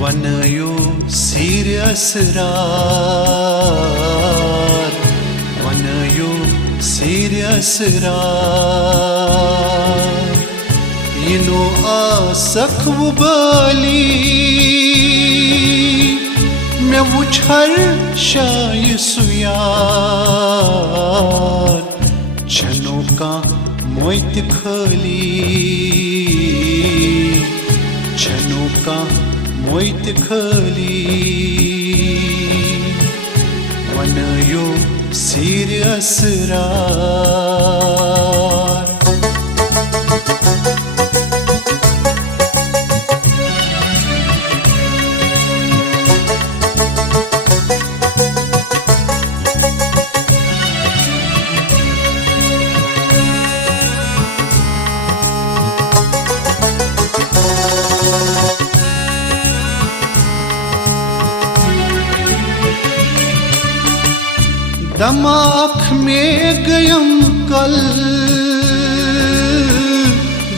वनयो सिर असरार वनयो सिर असरार यनो आसख बाली मैं वुछर शाय सुयार छनो का मोइत खली छनो का मोइत खली वनयो सिर असरार दमाख में गयम कल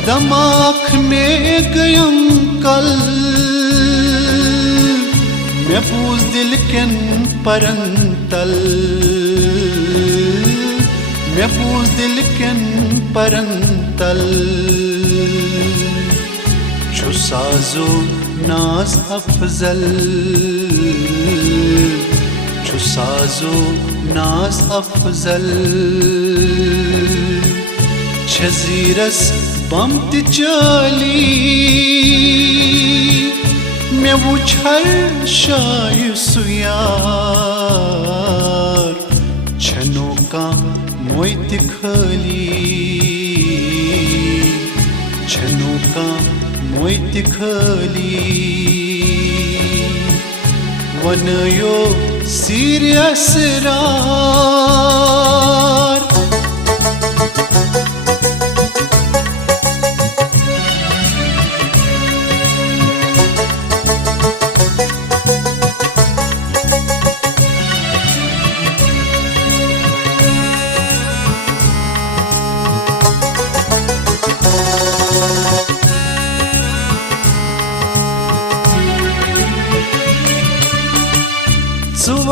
दमाख में गयम कल मैं पूज दिल केन परंतल मैं पूज दिल केन परंतल छो साजो नाज अफजल छो साजो नाज अफजल छजीरस बमत चली मैं वुछर शाय सुयार छनो का मोइत खली छनो का मोइत खली वनयो सिर Asrar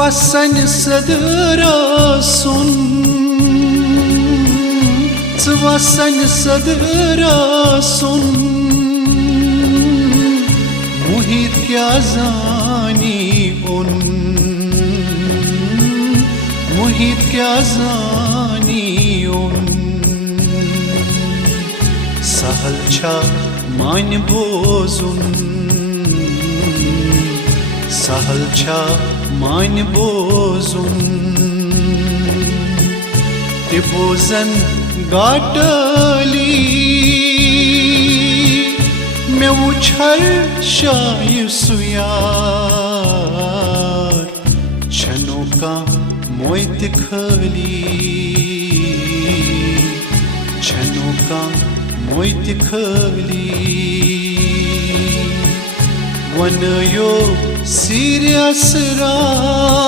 Vasan sadra sun Vasan sadra sun Muhit kya zani un Muhit kya zani un Sahal cha man bozun Sahal cha मान बोजुन ते बोजन गाटली मैं वुछर शाय सुयार छनो का मोइत खली छनो का मोइत खली वनयो सिर असरार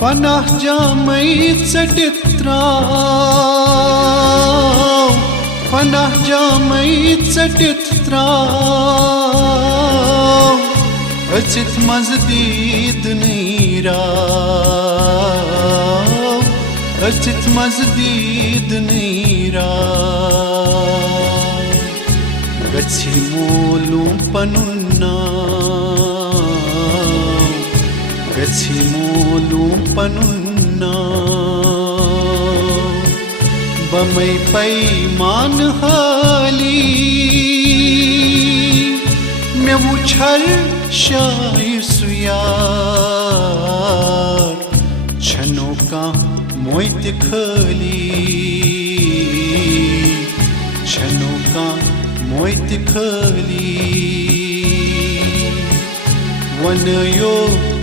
पनाह जामई चटित्राव पनाह जामई चटित्राव अचित मजदीद नीराव अचित मजदीद नीराव गच्छी मोलू पनुन्ना गच्छी मोलू पनुन्ना बमई पैमान हाली मैं वुछर शाय सुयार छनो का मोइत खली छनो का मोइत खली वनयो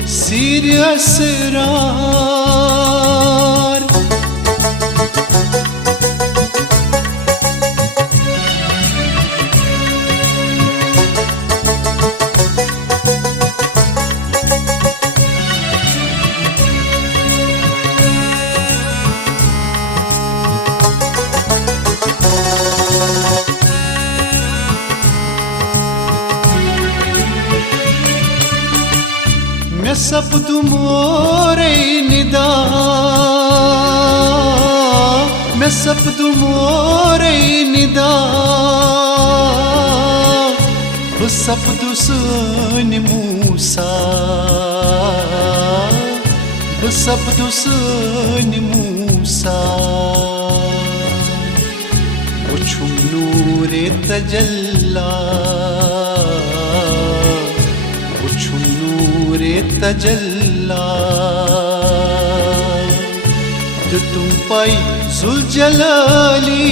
सीरियस रार मैं सपदू मोरे निदा मैं सपदू मोरे निदा बह सपदू सन मूसा बह सपदू सन मूसा वुछुम नूरे तजल्ला वुछुम नूरे तजल्ला जो तुम पाई जुलजलाली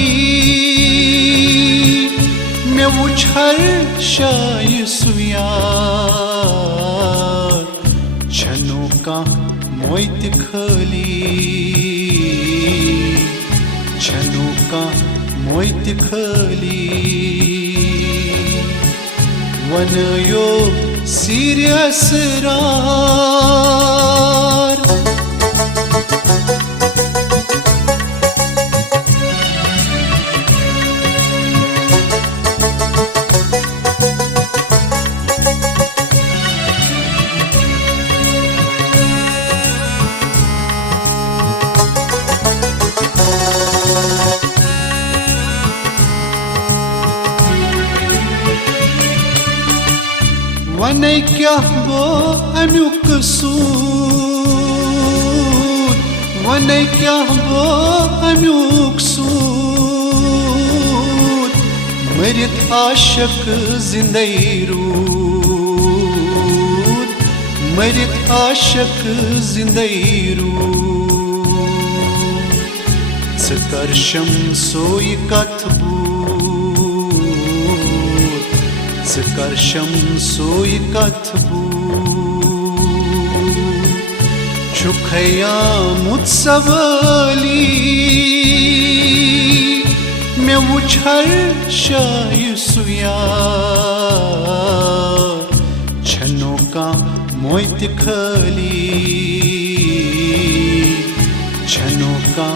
मैं उछल शाय सुया छनों का मोइत खली छनों का मोइत खली वन यो सीरियस रार वने क्या वो अमुक सूद वने क्या वो अमुक सूद मरित आशक जिंदई रूद मरित आशक जिंदई रूद सकर्शम सोई कथबू कर्शम सोई कथबू छुखया मुत्सवली मैं उछल शाय सुया छनों का मोइत खली छनों का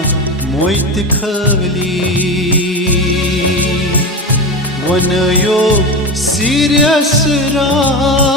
मोइत खली वन यो सीरियस रार